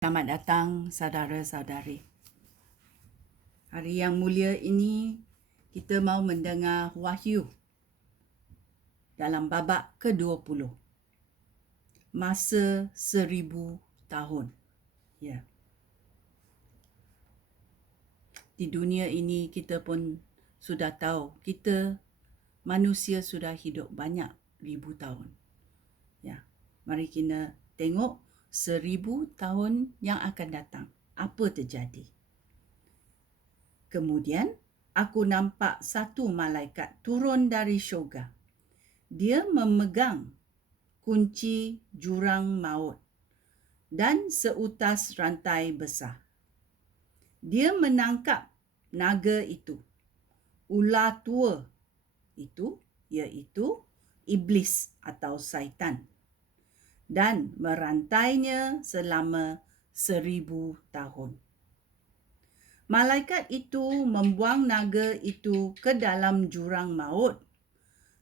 Selamat datang saudara-saudari. Hari yang mulia ini kita mau mendengar Wahyu dalam babak ke-20. Masa 1000 tahun. Ya. Di dunia ini kita pun sudah tahu kita manusia sudah hidup banyak ribu tahun. Ya. Mari kita tengok 1000 tahun yang akan datang. Apa terjadi? Kemudian, aku nampak satu malaikat turun dari syurga. Dia memegang kunci jurang maut dan seutas rantai besar. Dia menangkap naga itu, ular tua itu, iaitu iblis atau syaitan, dan merantainya selama 1000 tahun. Malaikat itu membuang naga itu ke dalam jurang maut,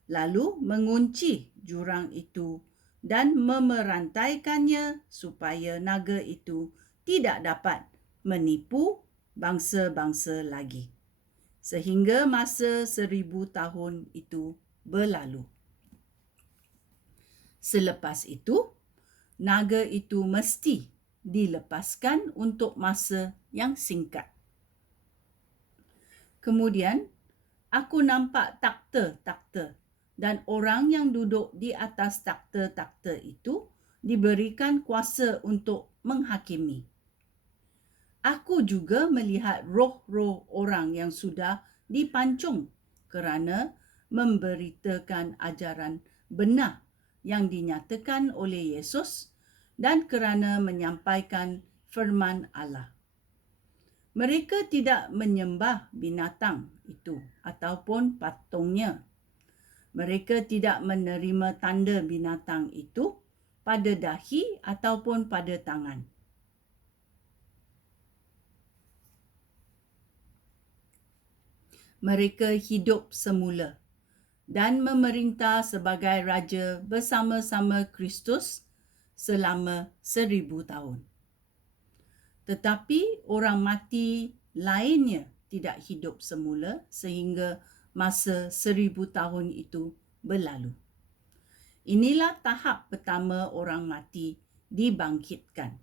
lalu mengunci jurang itu dan memerantaikannya supaya naga itu tidak dapat menipu bangsa-bangsa lagi, sehingga masa 1000 tahun itu berlalu. Selepas itu, naga itu mesti dilepaskan untuk masa yang singkat. Kemudian, aku nampak takhta-takhta dan orang yang duduk di atas takhta-takhta itu diberikan kuasa untuk menghakimi. Aku juga melihat roh-roh orang yang sudah dipancung kerana memberitakan ajaran benar yang dinyatakan oleh Yesus dan kerana menyampaikan firman Allah. Mereka tidak menyembah binatang itu ataupun patungnya. Mereka tidak menerima tanda binatang itu pada dahi ataupun pada tangan. Mereka hidup semula dan memerintah sebagai raja bersama-sama Kristus selama 1000 tahun. Tetapi orang mati lainnya tidak hidup semula sehingga masa 1000 tahun itu berlalu. Inilah tahap pertama orang mati dibangkitkan.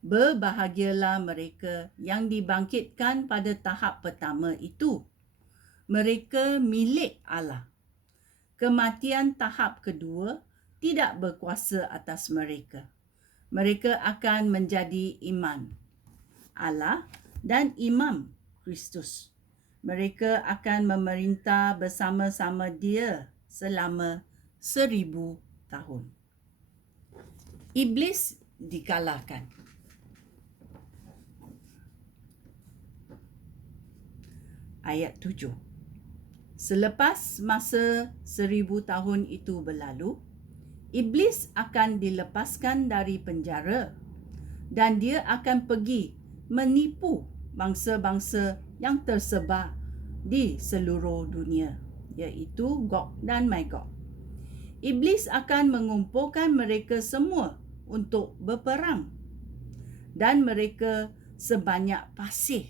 Berbahagialah mereka yang dibangkitkan pada tahap pertama itu. Mereka milik Allah. Kematian tahap kedua tidak berkuasa atas mereka. Mereka akan menjadi iman Allah dan imam Kristus. Mereka akan memerintah bersama-sama Dia selama 1000 tahun. Iblis dikalahkan. Ayat 7. Selepas masa 1000 tahun itu berlalu, Iblis akan dilepaskan dari penjara dan dia akan pergi menipu bangsa-bangsa yang tersebar di seluruh dunia, iaitu Gog dan Magog. Iblis akan mengumpulkan mereka semua untuk berperang dan mereka sebanyak pasir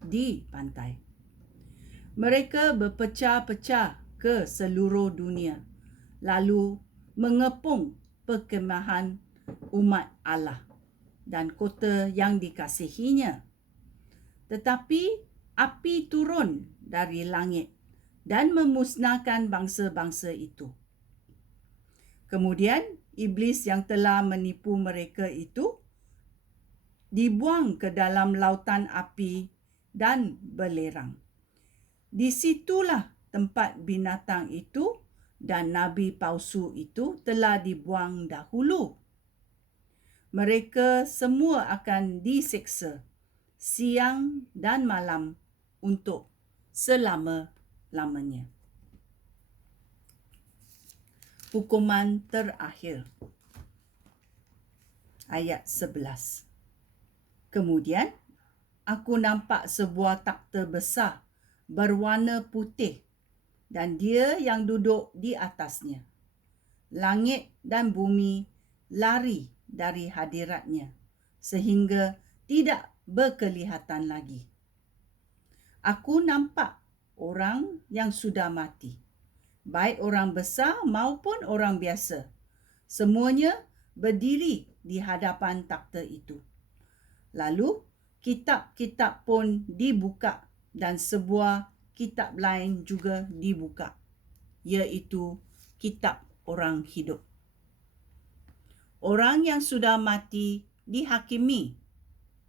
di pantai. Mereka berpecah-pecah ke seluruh dunia, lalu mengepung perkemahan umat Allah dan kota yang dikasihinya. Tetapi api turun dari langit dan memusnahkan bangsa-bangsa itu. Kemudian iblis yang telah menipu mereka itu dibuang ke dalam lautan api dan belerang. Di situlah tempat binatang itu dan nabi palsu itu telah dibuang dahulu. Mereka semua akan diseksa siang dan malam untuk selama-lamanya. Hukuman terakhir. Ayat 11. Kemudian, aku nampak sebuah takhta besar berwarna putih dan dia yang duduk di atasnya. Langit dan bumi lari dari hadiratnya sehingga tidak berkelihatan lagi. Aku nampak orang yang sudah mati, baik orang besar maupun orang biasa. Semuanya berdiri di hadapan takhta itu. Lalu kitab-kitab pun dibuka dan sebuah kitab lain juga dibuka, iaitu kitab orang hidup. Orang yang sudah mati dihakimi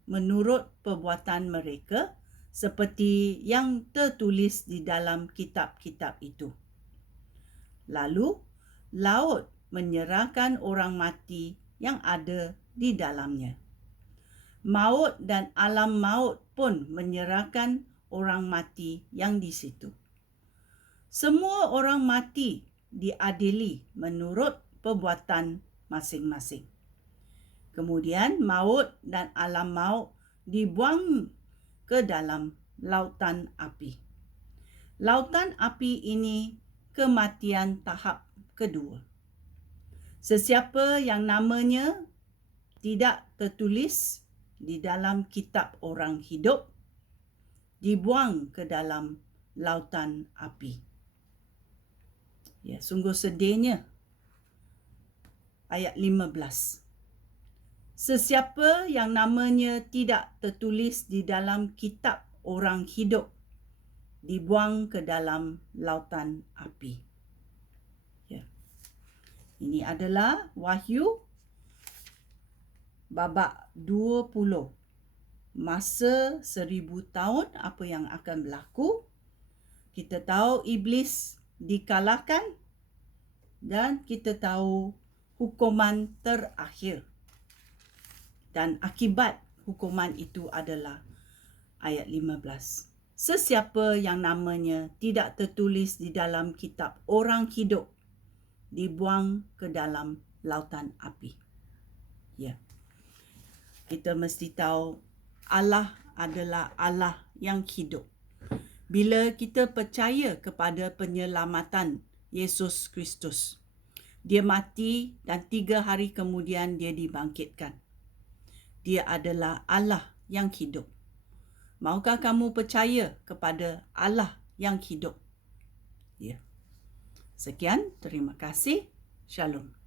menurut perbuatan mereka seperti yang tertulis di dalam kitab-kitab itu. Lalu laut menyerahkan orang mati yang ada di dalamnya. Maut dan alam maut pun menyerahkan orang mati yang di situ. Semua orang mati diadili menurut perbuatan masing-masing. Kemudian maut dan alam maut dibuang ke dalam lautan api. Lautan api ini kematian tahap kedua. Sesiapa yang namanya tidak tertulis di dalam kitab orang hidup dibuang ke dalam lautan api. Ya, sungguh sedihnya. Ayat 15. Sesiapa yang namanya tidak tertulis di dalam kitab orang hidup dibuang ke dalam lautan api. Ya. Ini adalah Wahyu babak 20. Masa 1000 tahun apa yang akan berlaku. Kita tahu iblis dikalahkan dan kita tahu hukuman terakhir. Dan akibat hukuman itu adalah ayat 15. Sesiapa yang namanya tidak tertulis di dalam kitab orang hidup dibuang ke dalam lautan api. Ya. Kita mesti tahu Allah adalah Allah yang hidup. Bila kita percaya kepada penyelamatan Yesus Kristus, dia mati dan 3 hari kemudian dia dibangkitkan. Dia adalah Allah yang hidup. Maukah kamu percaya kepada Allah yang hidup? Ya. Sekian, terima kasih. Shalom.